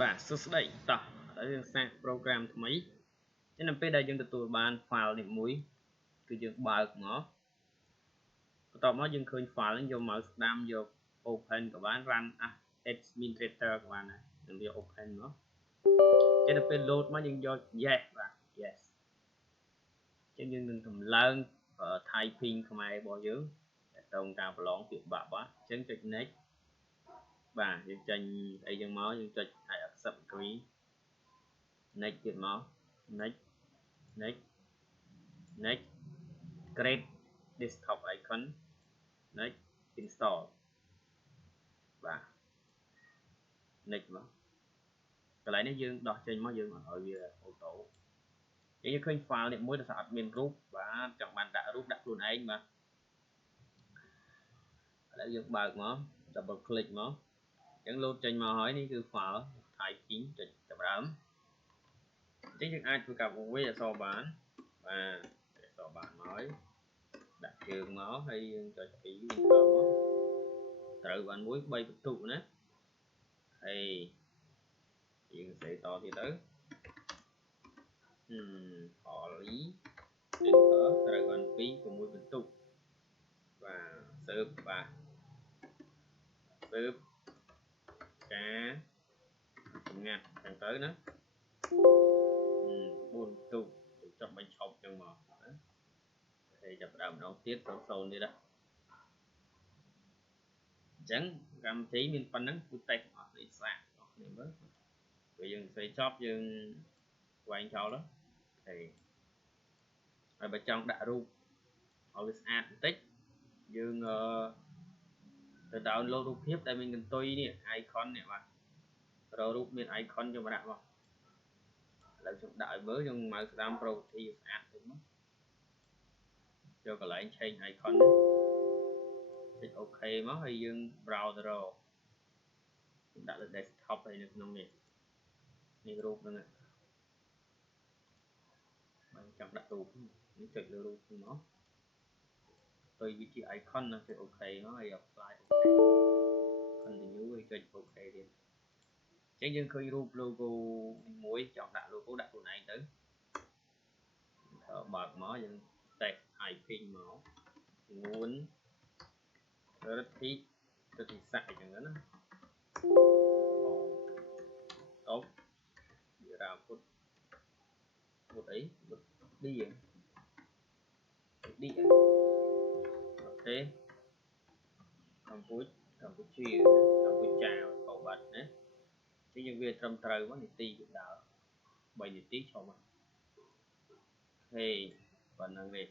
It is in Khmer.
បាទសួស្តីតោះឥឡូវយើងសាក program ថ្មីចឹងនៅពេលដែលយើងទទួលបាន file នេះមួយគឺយើងបើកមកបន្ទាប់មកយើងឃើញ file ហ្នឹងយក mouse ស្ដាំយក open ក៏បាន run as administrator ក៏បានដែរនឹងវា open មកចឹងនៅពេល load មកយើងយក yes បាទ yes ចឹងយើងនឹងតម្លើង typing ខ្មែររបស់យើងតែតើការប្រឡងពាក្យបាក់បាទចឹងចុច next បាទយើងចេញអីចឹងមកយើងចុច I accept agree next ទៀតមក next create desktop icon next install បាទ next មកកន្លែងនេះយើងដោះចេញមកយើងឲ្យវាអូតូយើងឃើញ file នេះមួយដែលថាអត់មានរូបបាទចង់បានដាក់រូបដាក់ខ្លួនឯងបាទឥឡូវយើងបើកមក double click មកអញ្ចឹង load ចេញមកហើយនេះគឺ file typing ចុចចាប់ដើមអញ្ចឹងយើងអាចធ្វើការវង្វេងអក្សរបានបាទអក្សរបានមកហើយដាក់ជើងមកហើយយើងចុចពីរយើងធ្វើមកត្រូវបានមួយ3បន្ទុកណាហើយយើងសេតទៀតទៅpoly enter ត្រូវបាន2 6បន្ទុកបាទ serve បាទ serve ការសម្ងាត់ចឹងទៅណា4បន្ទុកចុចបញ្ឈប់ចឹងមកណាហើយចាប់ដើមម្ដងទៀត0ទៀតណាអញ្ចឹងកម្មវិធីមានប៉ុណ្ណឹងគឺតេស្តអស់នេះសាកអស់គ្នាមើលពេលយើងសេចប់យើងវែងចោលហើយបើចង់ដាក់រូបឲ្យវាស្អាតបន្តិចយើងទៅ download រូបភាពដែលមានកន្ទុយនេះ icon នេះបាទរករូបមាន icon យកមកដាក់មកឥឡូវខ្ញុំដាក់ឲ្យមើលខ្ញុំម៉ៅស្ដាំ property ស្អាតទៅមកយកកន្លែង change icon នេះចុច OK មកហើយយើង browse ទៅរកខ្ញុំដាក់លើ desktop ហើយនៅក្នុងនេះរូបហ្នឹងបើចង់ដាក់រូបនេះចុចលើរូបហ្នឹងមកទៅវាជា icon ណាចុច OK មកហើយ apply OK continue ហើយចុច OK ទៀតអញ្ចឹងយើងឃើញរូប logo មួយចង់ដាក់ logo ដាក់ខ្លួនឯងទៅបើកមកយើង text typing មកងួនរិទ្ធិស័កអញ្ចឹងណាតបវារាពុទ្ធពុទ្ធអីពុទ្ធឌីអូខេកម្ពុជាបបាត់ណាទីយើងវាត្រឹមត្រូវមកនីតិវាដើរ3នាទីឈប់ហេប៉ុណ្ណឹងទេ